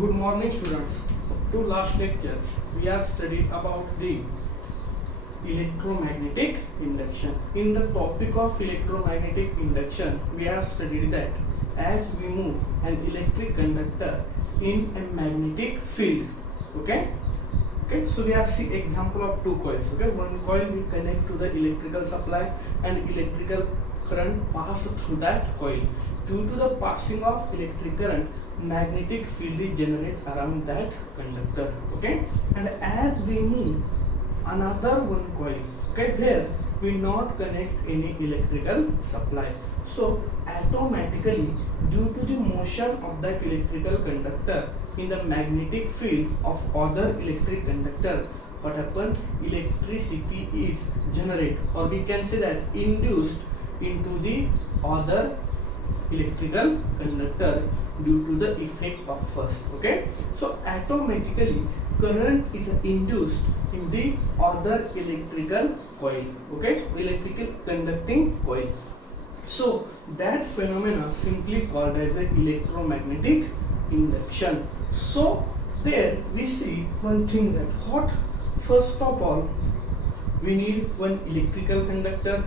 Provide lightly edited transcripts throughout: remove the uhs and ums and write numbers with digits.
Good morning, students. To last lecture, we have studied about the electromagnetic induction. In the topic of electromagnetic induction, we have studied that as we move an electric conductor in a magnetic field, okay. So we have see example of two coils. Okay, one coil we connect to the electrical supply and electrical current pass through that coil. Due to the passing of electric current, magnetic field is generated around that conductor. Okay, and as we move another one coil, okay, where we not connect any electrical supply, so automatically due to the motion of that electrical conductor in the magnetic field of other electric conductor, what happen, electricity is generated, or we can say that induced into the other electrical conductor due to the effect of first. Okay, so automatically current is induced in the other electrical coil, okay, electrical conducting coil. So that phenomena simply called as a electromagnetic induction. So there we see one thing, that what, first of all we need one electrical conductor,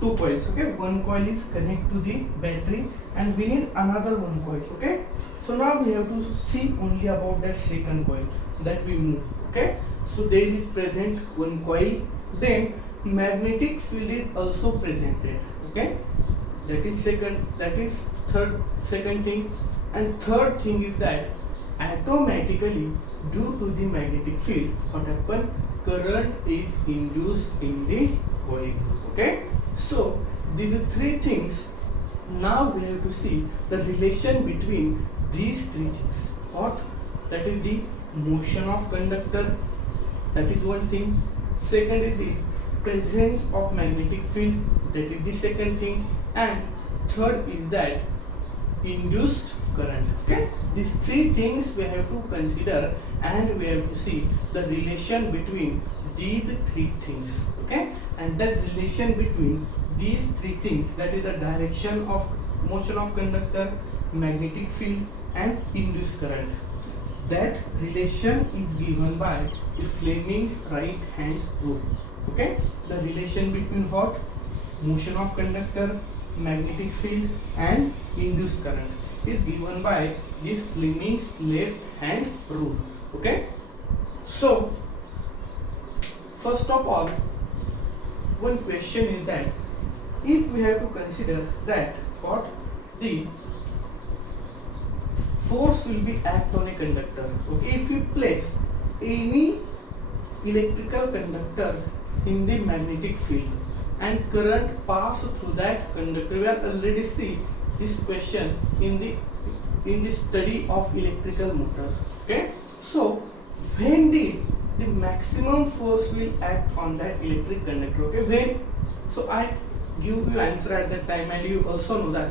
two coils. Okay, one coil is connect to the battery and we need another one coil. Okay, so now we have to see only about that second coil that we move. Okay, so there is present one coil, then magnetic field is also present there. Okay, that is second, that is second thing. And third thing is that automatically due to the magnetic field, what happen, current is induced in the coil. Okay, so these are three things. Now we have to see the relation between these three things. What? That is the motion of conductor, that is one thing. Second is the presence of magnetic field, that is the second thing. And third is that induced current. Okay, these three things we have to consider, and we have to see the relation between these three things. Okay, and that relation between these three things, that is the direction of motion of conductor, magnetic field and induced current, that relation is given by the Fleming's right hand rule. Okay, the relation between what, motion of conductor, magnetic field and induced current is given by this Fleming's left hand rule. Okay, so first of all, one question is that if we have to consider that what, the force will be act on a conductor. Okay, if you place any electrical conductor in the magnetic field and current pass through that conductor, we have already see this question in the study of electrical motor. Okay, so when did the maximum force will act on that electric conductor? Okay, when, so I give you answer at that time, and you also know that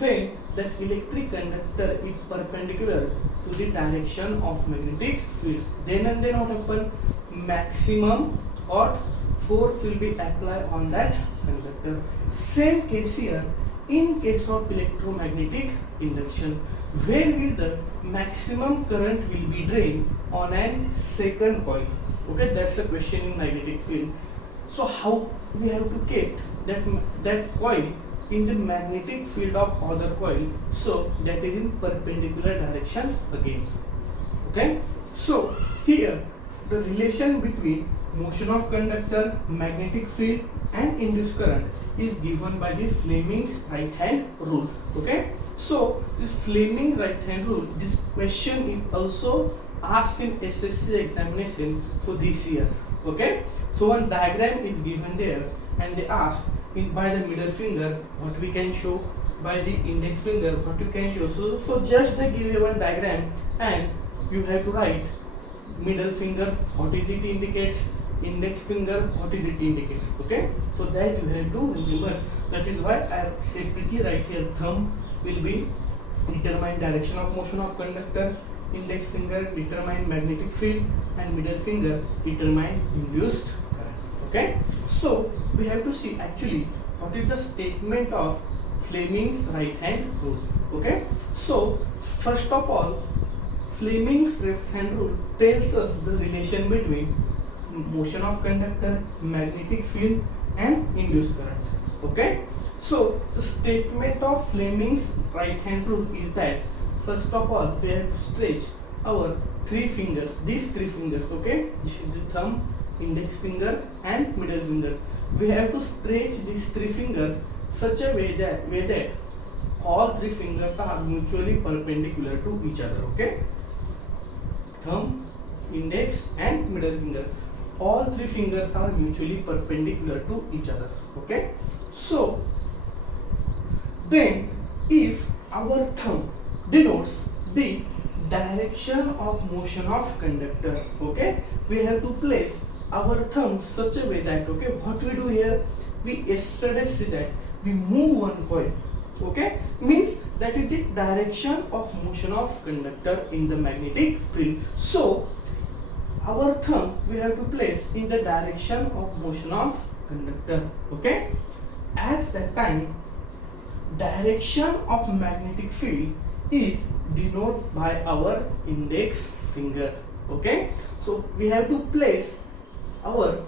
when that electric conductor is perpendicular to the direction of magnetic field, then and then what happen, maximum or force will be applied on that conductor. Same case here in case of electromagnetic induction, when will the maximum current will be drained on a second coil? Okay, that's the question in magnetic field. So how we have to keep that coil in the magnetic field of other coil, so that is in perpendicular direction again. Okay, so here the relation between motion of conductor, magnetic field and induced current is given by this Fleming's right hand rule. Okay, so this Fleming right hand rule, this question is also asked in SSC examination for this year. Okay, so one diagram is given there and they ask in by the middle finger what we can show, by the index finger what you can show. So just they give you one diagram and you have to write middle finger what is it indicates, index finger what is it indicates. Okay, so that you have to remember. That is why I separately write here, thumb will be determine direction of motion of conductor, index finger determine magnetic field and middle finger determine induced current. Okay, so we have to see actually what is the statement of Fleming's right hand rule. Okay, so first of all Fleming's left hand rule tells us the relation between motion of conductor, magnetic field and induced current. Okay, so the statement of Fleming's right hand rule is that first of all we have to stretch our three fingers, these three fingers. Okay, this is the thumb, index finger and middle finger. We have to stretch these three fingers such a way that all three fingers are mutually perpendicular to each other. Okay, thumb, index and middle finger, all three fingers are mutually perpendicular to each other. Okay, so then if our thumb denotes the direction of motion of conductor, okay, we have to place our thumb such a way that, okay, what we do here, we yesterday see that we move one coil. Okay, means that is the direction of motion of conductor in the magnetic field. So our thumb we have to place in the direction of motion of conductor. Okay, at that time direction of magnetic field is denoted by our index finger. Okay, so we have to place our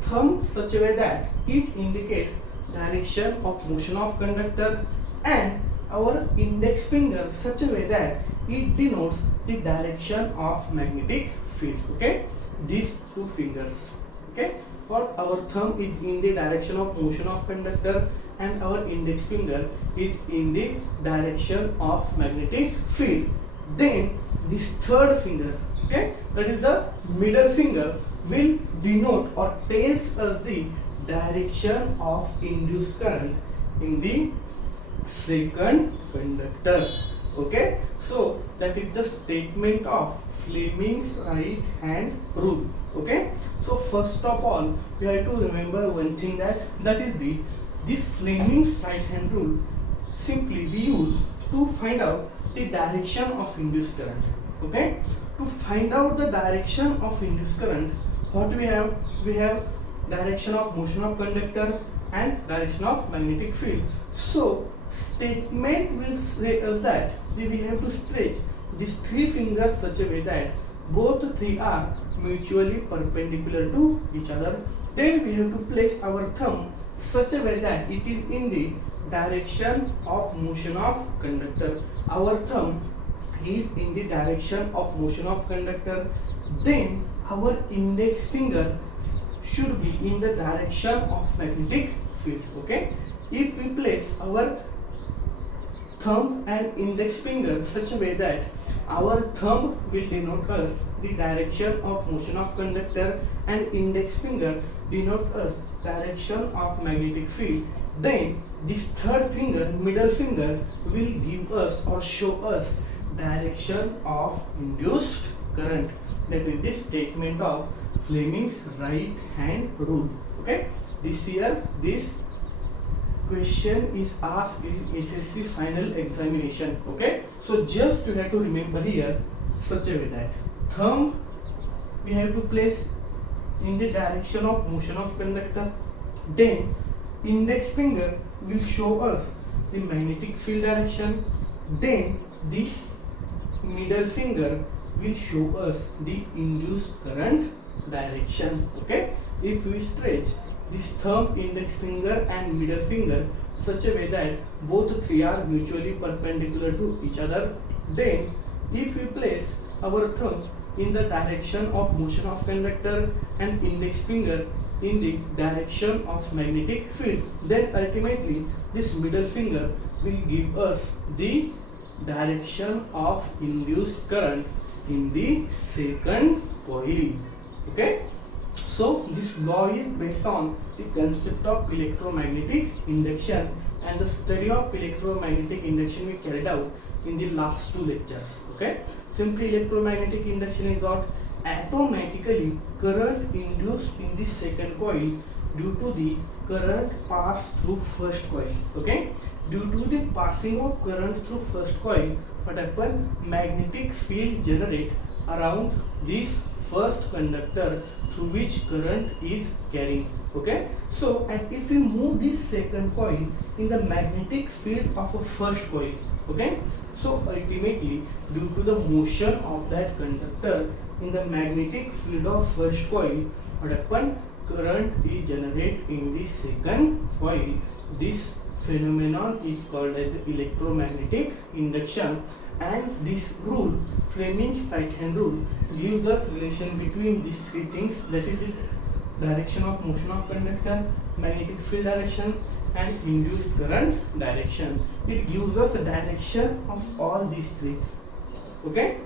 thumb such a way that it indicates direction of motion of conductor and our index finger such a way that it denotes the direction of magnetic field. Okay, these two fingers. Okay, what our thumb is in the direction of motion of conductor and our index finger is in the direction of magnetic field. Then this third finger, okay, that is the middle finger, will denote or tells us the direction of induced current in the second conductor. Okay, so that is the statement of Fleming's right hand rule. Okay, so first of all we have to remember one thing, that is this Fleming's right hand rule simply we use to find out the direction of induced current. Okay, to find out the direction of induced current, what we have direction of motion of conductor and direction of magnetic field. So statement will say us that we have to stretch these three fingers such a way that both three are mutually perpendicular to each other. Then we have to place our thumb such a way that it is in the direction of motion of conductor. Our thumb is in the direction of motion of conductor. Then our index finger should be in the direction of magnetic field. Okay, if we place our thumb and index finger such a way that our thumb will denote us the direction of motion of conductor and index finger denote us direction of magnetic field, then this third finger, middle finger, will give us or show us direction of induced current. That is the statement of Fleming's right hand rule. Okay, this year this question is asked in SSC final examination. Okay, so just you have to remember here such a way that thumb we have to place in the direction of motion of conductor, then index finger will show us the magnetic field direction, then the middle finger will show us the induced current direction. Okay, if we stretch this thumb, index finger and middle finger such a way that both three are mutually perpendicular to each other, then if we place our thumb in the direction of motion of conductor and index finger in the direction of magnetic field, then ultimately this middle finger will give us the direction of induced current in the second coil. Okay, so this law is based on the concept of electromagnetic induction, and the study of electromagnetic induction we carried out in the last two lectures. Okay, simply electromagnetic induction is what? Automatically current induced in the second coil due to the current passed through first coil. Okay, due to the passing of current through first coil, what happen? Magnetic field generate around this first conductor through which current is carrying. Okay, so and if we move this second coil in the magnetic field of a first coil, okay, so ultimately due to the motion of that conductor in the magnetic field of first coil, what happen, current is generated in the second coil. This phenomenon is called as electromagnetic induction, and this rule, Fleming's right hand rule, gives us relation between these three things, that is the direction of motion of conductor, magnetic field direction, and induced current direction. It gives us the direction of all these three. Okay,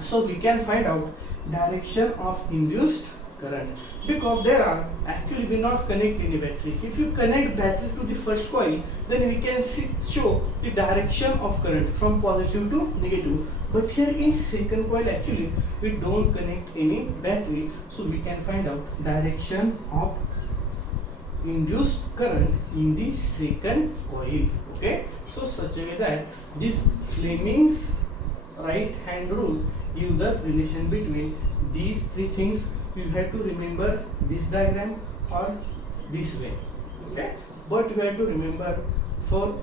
so we can find out direction of induced current, because there are actually we not connect any battery. If you connect battery to the first coil, then we can show the direction of current from positive to negative. But here in second coil actually we don't connect any battery, so we can find out direction of induced current in the second coil. Okay, so such a way that this Fleming's right hand rule gives us relation between these three things. You have to remember this diagram or this way. Okay, but you have to remember, for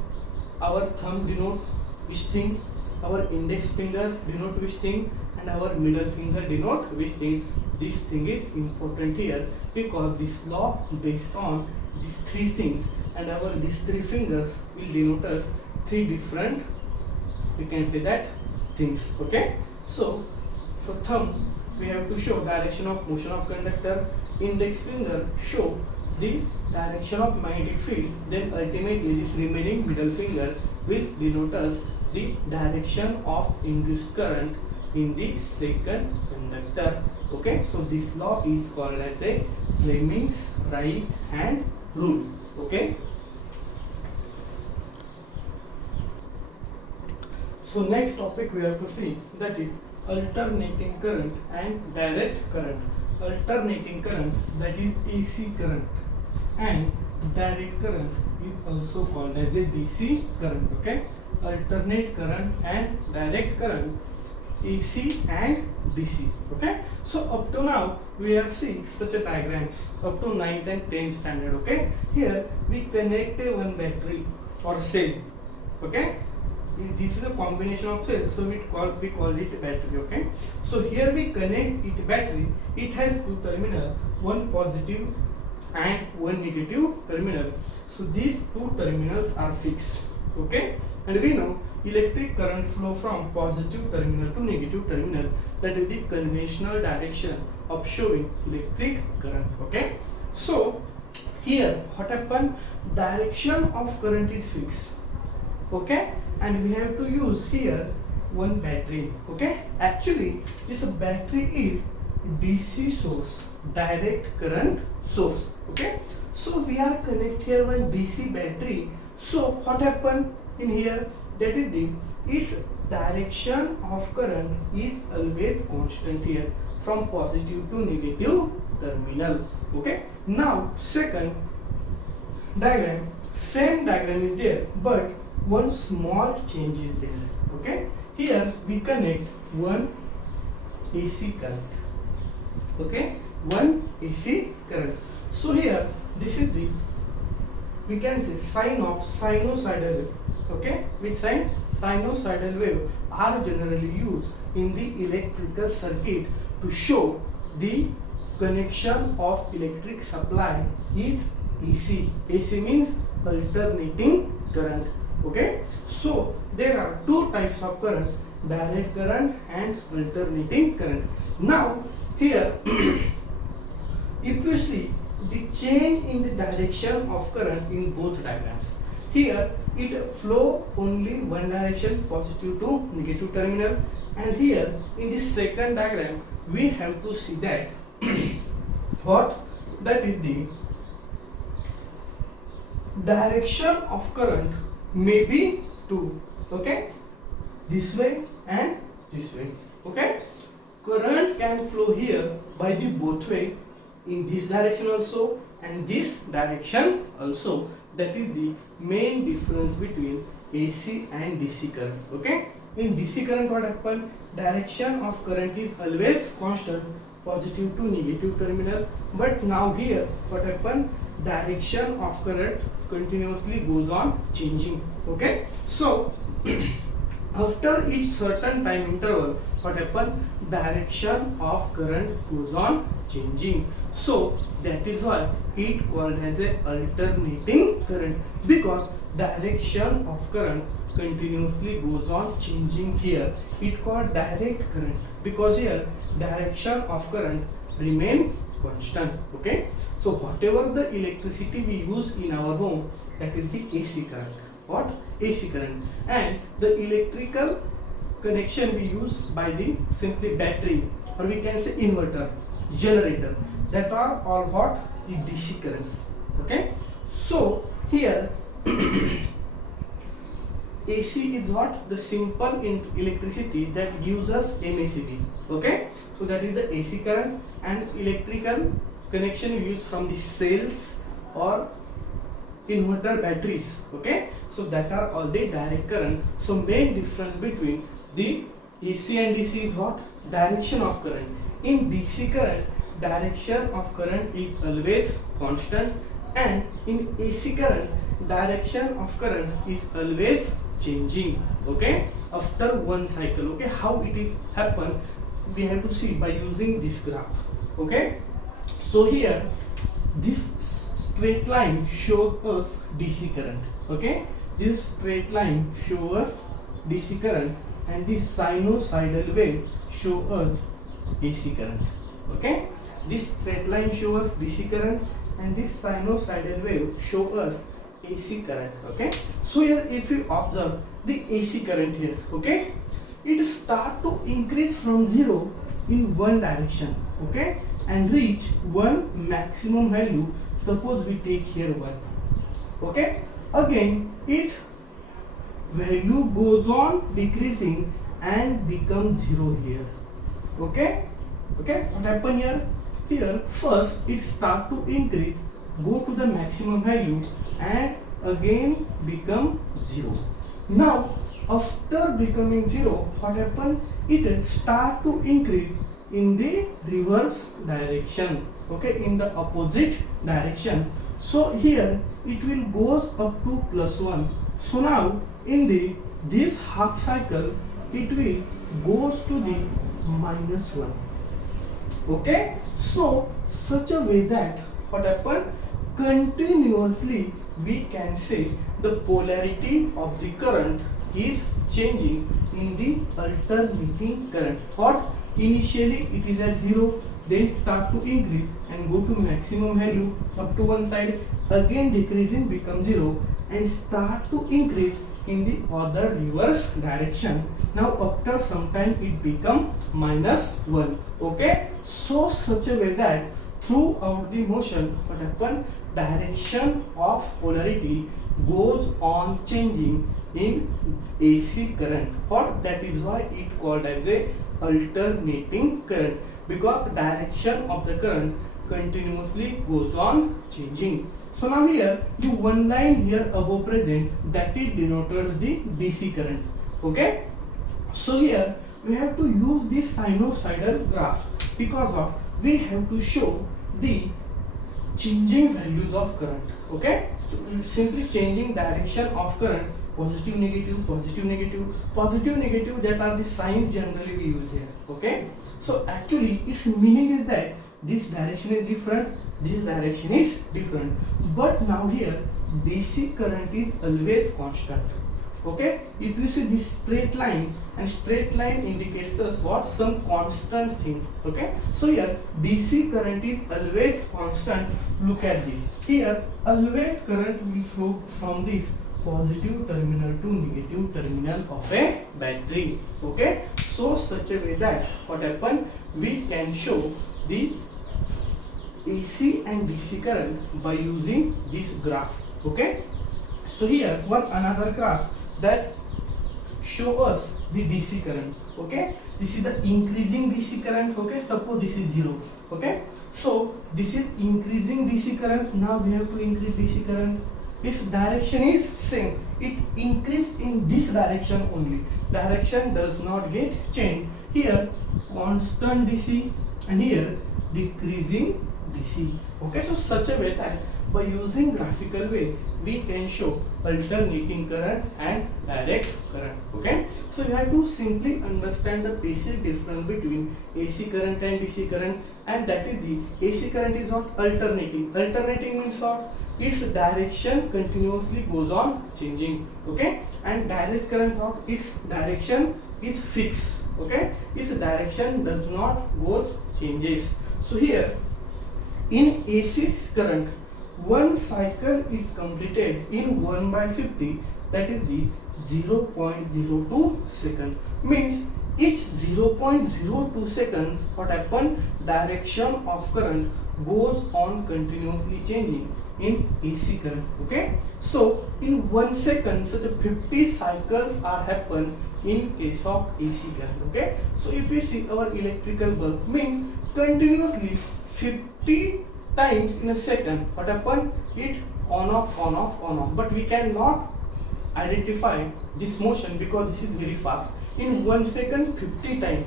our thumb denote which thing, our index finger denote which thing, and our middle finger denote which thing. This thing is important here, because this law based on these three things, and our these three fingers will denote us three different, we can say that, things. Okay, so for thumb we have to show direction of motion of conductor, index finger show the direction of magnetic field, then ultimately this remaining middle finger will denote us the direction of induced current in the second conductor. Okay, so this law is called as a Fleming's right hand rule. Okay, so next topic we have to see, that is alternating current and direct current. Alternating current, that is AC current, and direct current is also called as a DC current. Okay, alternate current and direct current, AC and DC. Okay, so up to now we have seen such a diagrams up to 9th and 10th standard. Okay, here we connect one battery or cell. Okay, this is a combination of cells, so we call it battery. Okay, so here we connect it battery. It has two terminal, one positive and one negative terminal. So these two terminals are fixed. Okay, and we know electric current flow from positive terminal to negative terminal. That is the conventional direction of showing electric current. Okay, so here what happened, direction of current is fixed. Okay, and we have to use here one battery. Okay, actually this battery is DC source, direct current source. Okay, so we are connect here one DC battery. So what happened in here, that is the its direction of current is always constant here from positive to negative terminal. Okay, now second diagram, same diagram is there, but one small change is there. Okay, here we connect one AC current. Okay, one AC current. So here this is the, we can say, sign of sinusoidal wave. Okay, which sign? Sinusoidal wave are generally used in the electrical circuit to show the connection of electric supply is AC. AC means alternating current. Okay, so there are two types of current, direct current and alternating current. Now here if you see the change in the direction of current in both diagrams, here it flow only one direction, positive to negative terminal, and here in the second diagram we have to see that what, that is the direction of current may be two. Okay, this way and this way. Okay, current can flow here by the both way, in this direction also and this direction also. That is the main difference between AC and DC current. Okay, in DC current what happen, direction of current is always constant positive to negative terminal. But now here what happen, direction of current continuously goes on changing. Okay, so after each certain time interval what happen, direction of current goes on changing. So that is why it called as a alternating current, because direction of current continuously goes on changing. Here it called direct current because here direction of current remain constant. Okay, so whatever the electricity we use in our home, that is the AC current. What? AC current. And the electrical connection we use by the simply battery, or we can say inverter, generator, that are all what? The DC currents. Okay, so here AC is what? The simple electricity that gives us MACD. Okay, so that is the AC current. And electrical connection we use from the cells or inverter batteries. Okay, so that are all the direct current. So main difference between the AC and DC is what? Direction of current. In DC current, direction of current is always constant, and in AC current, direction of current is always changing. Okay, after one cycle. Okay, how it is happen, we have to see by using this graph. Okay, so here this straight line shows us DC current. Okay, this straight line shows us DC current, and this sinusoidal wave shows us AC current. Okay, this straight line shows us DC current, and this sinusoidal wave shows us AC current. Okay, so here if you observe the AC current here, okay, it start to increase from 0 in one direction. Okay, and reach one maximum value. Suppose we take here 1. Okay, again it value goes on decreasing and becomes 0 here. Okay, what happen here? Here first it start to increase, go to the maximum value, and again become 0. Now after becoming 0, what happen? It start to increase in the reverse direction. Okay, in the opposite direction. So here it will goes up to +1. So now in this half cycle it will goes to the -1. Okay, so such a way that what happen, continuously we can say the polarity of the current is changing in the alternating current. What? Initially it is at 0, then start to increase and go to maximum value up to one side, again decreasing become 0, and start to increase in the other reverse direction. Now after some time it become -1. Okay, so such a way that throughout the motion what happen, direction of polarity goes on changing in AC current. What? That is why it called as a alternating current, because direction of the current continuously goes on changing. So now here the one line here above present, that is denoted the DC current. Okay, so here we have to use this sinusoidal graph because of we have to show the changing values of current. Okay, so simply changing direction of current, positive negative, positive negative, positive negative, that are the signs generally we use here. Okay, so actually its meaning is that this direction is different, this direction is different, but now here DC current is always constant. Okay, if you see this straight line, and straight line indicates us what? Some constant thing. Okay, so here DC current is always constant. Look at this, here always current will flow from this positive terminal to negative terminal of a battery. Okay, so such a way that what happen, we can show the AC and DC current by using this graph. Okay, so here one another graph that show us the DC current. Okay, this is the increasing DC current. Okay, suppose this is 0. Okay, so this is increasing DC current. Now we have to increase DC current. Its direction is same, it increase in this direction only, direction does not get changed. Here constant DC, and here decreasing DC. Okay, so such a way that by using graphical way we can show alternating current and direct current. Okay, so you have to simply understand the basic difference between AC current and DC current, and that is the AC current is not alternating. Alternating means what? Its direction continuously goes on changing. Okay, and direct current, what? Its direction is fixed. Okay, its direction does not go changes. So here in AC current, one cycle is completed in 1/50, that is the 0.02 second. Means each 0.02 seconds, what happen? Direction of current goes on continuously changing in AC current. Okay, so in 1 second such a 50 cycles are happen in case of AC current. Okay, so if we see our electrical bulb, means continuously 50 times in a second, what happen? It on off on off on off, but we cannot identify this motion because this is very fast. In 1 second 50 times,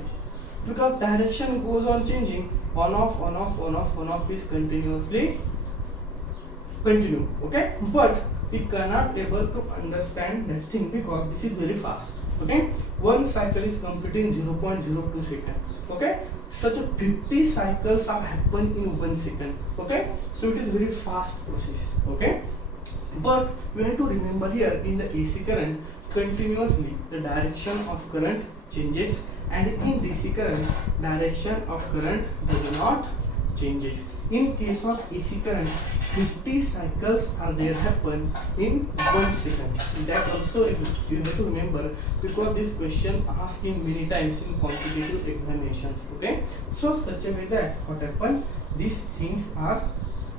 because direction goes on changing, on off on off on off on off is continuously continue. Okay, but we cannot able to understand that thing because this is very fast. Okay, one cycle is completing 0.02 second. Okay, such a 50 cycles are happen in 1 second. Okay, so it is very fast process. Okay, but we have to remember here in the AC current, continuously the direction of current changes, and in DC current direction of current does not changes. In case of AC current, 50 cycles are there happen in 1 second. That also you have to remember because this question asked in many times in competitive examinations. Okay, so such a way that what happen, these things are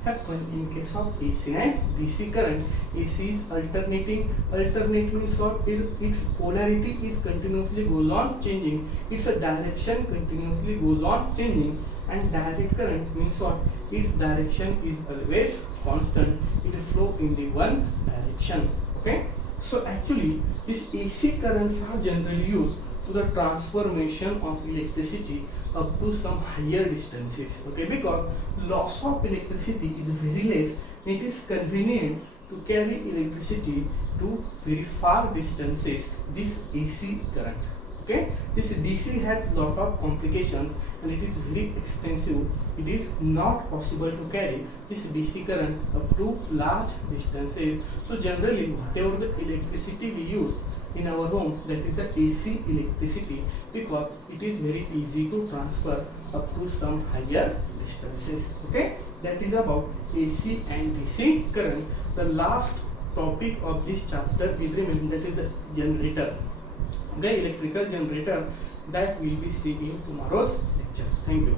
happen in case of AC and DC current. AC is alternating. Alternate means what? Its polarity is continuously goes on changing. Its direction continuously goes on changing. And direct current means what? Its direction is always constant. It flow in the one direction. Okay. So actually, this AC currents are generally used for the transformation of electricity up to some higher distances. Okay, because loss of electricity is very less. It is convenient to carry electricity to very far distances. This AC current. Okay, this DC had lot of complications and it is very expensive. It is not possible to carry this DC current up to large distances. So generally, whatever the electricity we use in our home, that is the AC electricity, because it is very easy to transfer up to some higher distances. Okay, that is about AC and DC current. The last topic of this chapter is remaining, that is the generator. Okay, electrical generator, that will be seen in tomorrow's lecture. Thank you.